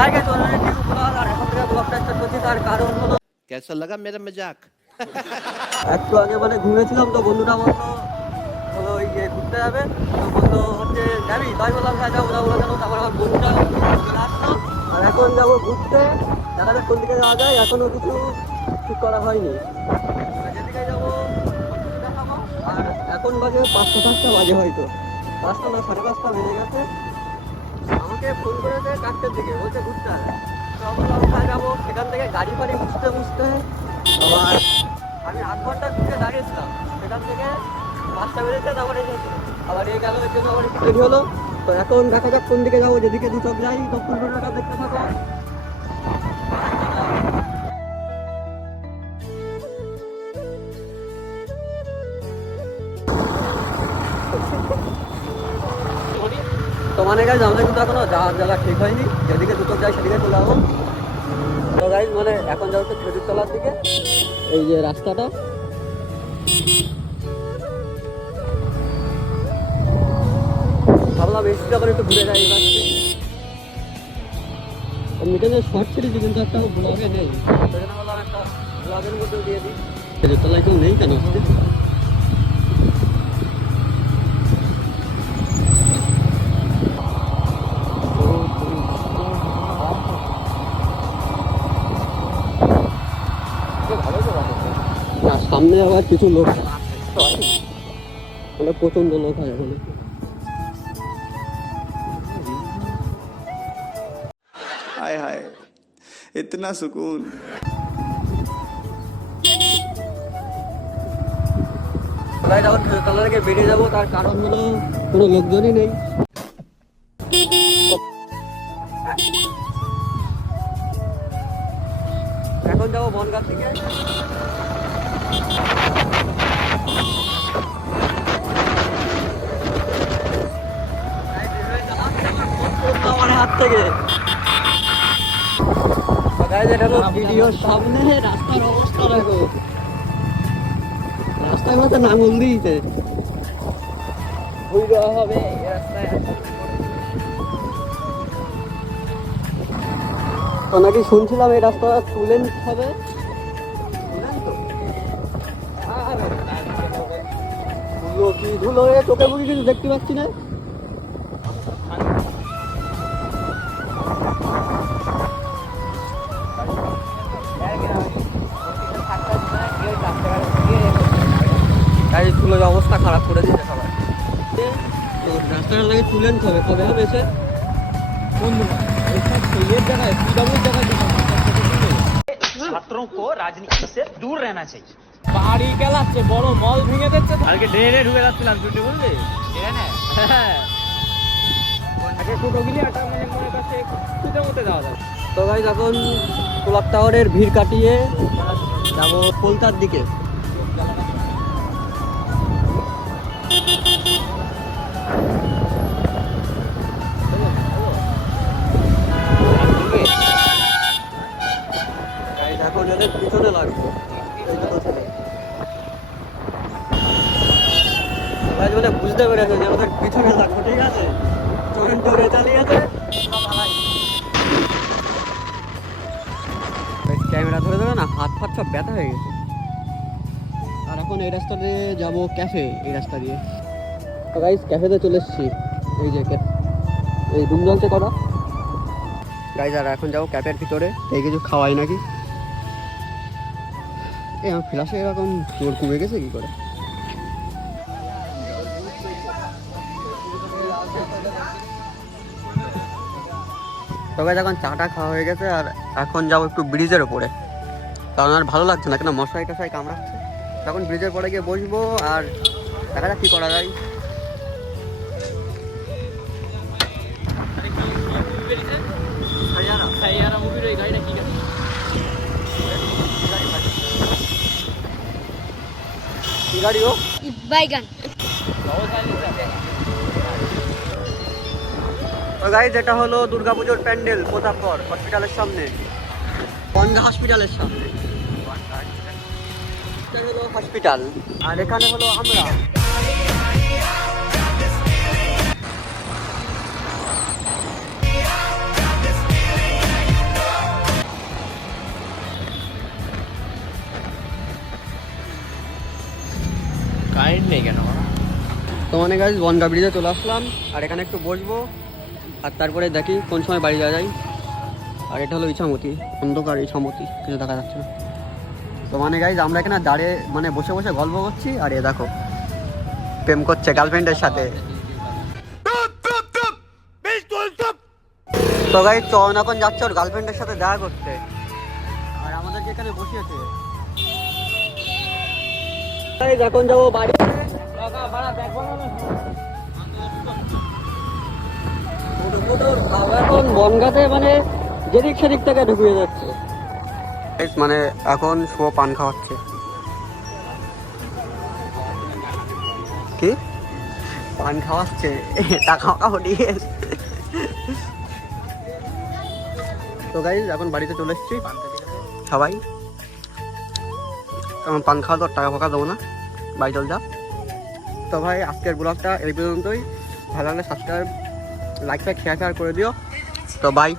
আর guys already tube খোলা আর এখন থেকে ব্লগটা স্টার্ট করছি। তার কারণ হলো कैसा लगा मेरा मजाक? একটু আগে মানে ঘুমিয়েছিলাম, তো বন্ধুটা বললো হলো ওই যে ঘুরতে যাবে, তো বললো হচ্ছে যাবি, তাই বললাম হ্যাঁ যাবো যাবো কেন। তারপর আমার বন্ধুটা চলে আসলো আর এখন যাবো ঘুরতে। দেখা যাক কোন দিকে যাওয়া যায়, এখনো কিছু ঠিক করা হয়নি। যেদিকে যাবো দেখাবো। আর এখন বাজে 5:05 বাজে, হয়তো 5টা না 5:30 বেজে গেছে। আমাকে ফোন করেছে 4টার দিকে, বলছে ঘুরতে হবে। তো বললাম কোথায় যাবো, সেখান থেকে গাড়ি ফাড়ি বুঝতে বুঝতে আবার আমি 8 ঘন্টা ঘুরে দাঁড়িয়েছিলাম। সেখান থেকে 5টা বেজেছে, তারপরে আবার এই গেল, এর জন্য আবার একটু দেরি হলো। তো এখন দেখা যাক কোন দিকে যাবো, যেদিকে দু চোখ যাই। তো ফুলটা দেখতে থাকো। তো মানে গাইজ আমাদের কিন্তু এখনো যাওয়ার জায়গা ঠিক হয়নি, যেদিকে দু চোখ যাই সেদিকে চলে যাবো। তো গাইজ মানে এখন যাবো হচ্ছে খেজুরতলার দিকে, এই যে রাস্তাটা। ভাবলাম এসে যখন একটু ঘুরে যাই। মিটানের শর্ট ছেড়েছি কিন্তু একটা ব্লগে নেই, সেখানে বললাম একটা ব্লগের মধ্যেও দিয়ে দিই। খেজুরতলায় কেউ নেই কেন আসতে? না, সামনে আবার কিছু লোক মানে প্রচন্ড লোক হয় এখানে। हाय हाय इतना सुकून। যখন খেজুরতলা থেকে বেরিয়ে যাবো, তার কারণ হলো কোনো লোকজনই নেই। এখন যাবো বনগাঁ থেকে। আমার হাত থেকে ভিডিওর সামনে রাস্তার অবস্থা দেখো, রাস্তায় মতো নাঙল দিয়েছে। ভুল দেওয়া হবে এই রাস্তায়। তো নাকি শুনছিলাম এই রাস্তা তুলে নিতে হবে। ধুলো কি ধুলো, চোখে মুখে কিছু দেখতে পাচ্ছি না। ধুলোর অবস্থা খারাপ করে দিয়েছে সবাই। তো রাস্তাটা লাগে তুলে নিতে হবে, কবে হবে এসে? छात्रों को राजनीति से दूर रहना चाहिए। বাড়ি গেলাচ্ছে বড় মল ভেঙে দিচ্ছে। কালকে ড্রেনে ঢুকে যাচ্ছিলাম, ছুটি বুঝলি? হ্যাঁ, ছোটগুলি একটা মানে মনে করছে খুঁজে মতে যাওয়া যায়। তো ভাই এখন ক্লক টাওয়ারের ভিড় কাটিয়ে যাবো কলকাতার দিকে। এখন এদের পিছনে লাগবে এই দুটো ছেলে। ভাই বলে বুঝতে পেরেছে যে ওদের পিছনে লাগবে, ঠিক আছে? চোখের দৌড়ে চালিয়েছে। ক্যামেরা ধরে দেবে না, হাত ফাত সব ব্যথা হয়ে গেছে। আর এখন এই রাস্তা দিয়ে যাবো ক্যাফে, এই রাস্তা দিয়ে। তো গাইস ক্যাফেতে চলে এসেছি, এই যে এই ডুম জলছে করা গাইস। আর এখন যাবো ক্যাফের ভিতরে, এই কিছু খাওয়াই নাকি। এই আমার ফ্ল্যাশে এরকম চোর কমে গেছে কি করে? তবে এখন চাটা খাওয়া হয়ে গেছে, আর এখন যাবো একটু ব্রিজের উপরে, কারণ আর ভালো লাগছে না, কেন মশাই টশাই কামড়াচ্ছে। তখন ব্রিজের পরে গিয়ে বসবো আর দেখা যাক কী করা যায়। কি গাড়ি ও? বাইগান। তো গাইস এটা হলো দুর্গাপুজোর প্যান্ডেল, প্রতাপগড় হসপিটালের সামনে, বনগাঁ হসপিটালের সামনে। এটা হলো হসপিটাল, আর এখানে হলো আমরা। মানে গাইজ বনগা ব্রিজে চলে আসলাম, আর এখানে একটু বসবো, আর তারপরে দেখি কোন সময় বাড়ি যাওয়া যায়। আর এটা হলো ইছামতি, অন্ধকার ইছামতি, কিছু দেখা যাচ্ছে না। তো মানে গাইজ আমরা এখানে দাঁড়িয়ে মানে বসে বসে গল্প করছি, আর এ দেখো প্রেম করছে গার্লফ্রেন্ডের সাথে। তো গাইজ চয়ন এখন যাচ্ছে ওর গার্লফ্রেন্ডের সাথে দেখা করতে, আর আমাদেরকে এখানে বসিয়েছে। এখন যাবো বাড়ি। এখন বনগাতে মানে যেদিক সেদিক থেকে ঢুকিয়ে যাচ্ছে, মানে এখন শুভ পান খাওয়াচ্ছে। কি পান খাওয়াচ্ছে, টাকা উঠিয়ে। তো গাইজ এখন বাড়িতে চলে এসেছি সবাই, কারণ পান খাওয়া তো টাকা ফাঁকা দেবো না, বাড়ি চল যা। তো ভাই আজকের ব্লগটা এই পর্যন্তই, ভালো লাগলে সাবস্ক্রাইব, লাইক শেয়ার করে দিও। তো বাই।